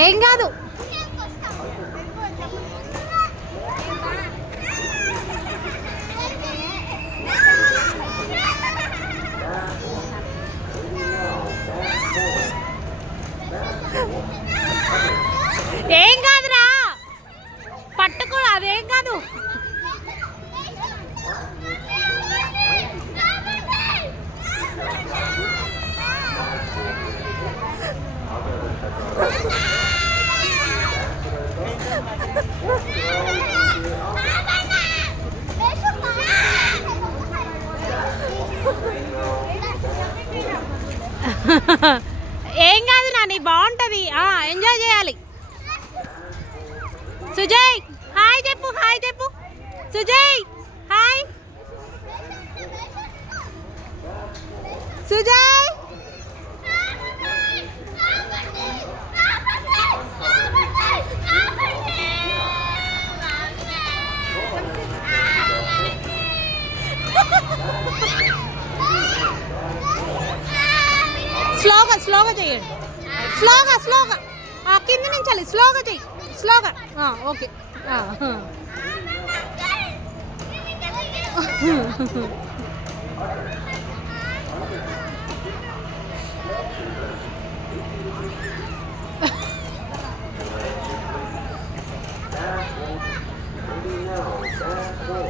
ఏం కాదు. ఏం కాదురా, పట్టుకో, అదేం కాదు. ఏం కాదు నాని, బాగుంటుంది, ఎంజాయ్ చేయాలి. సుజయ్ హాయ్ చెప్పు, హాయ్ చెప్పు సుజయ్, హాయ్ సుజయ్. స్లోగా స్లోగా చేయండి, స్లోగా స్లోగా, కింద నుంచి స్లోగా చెయ్యి, స్లోగా. ఓకే.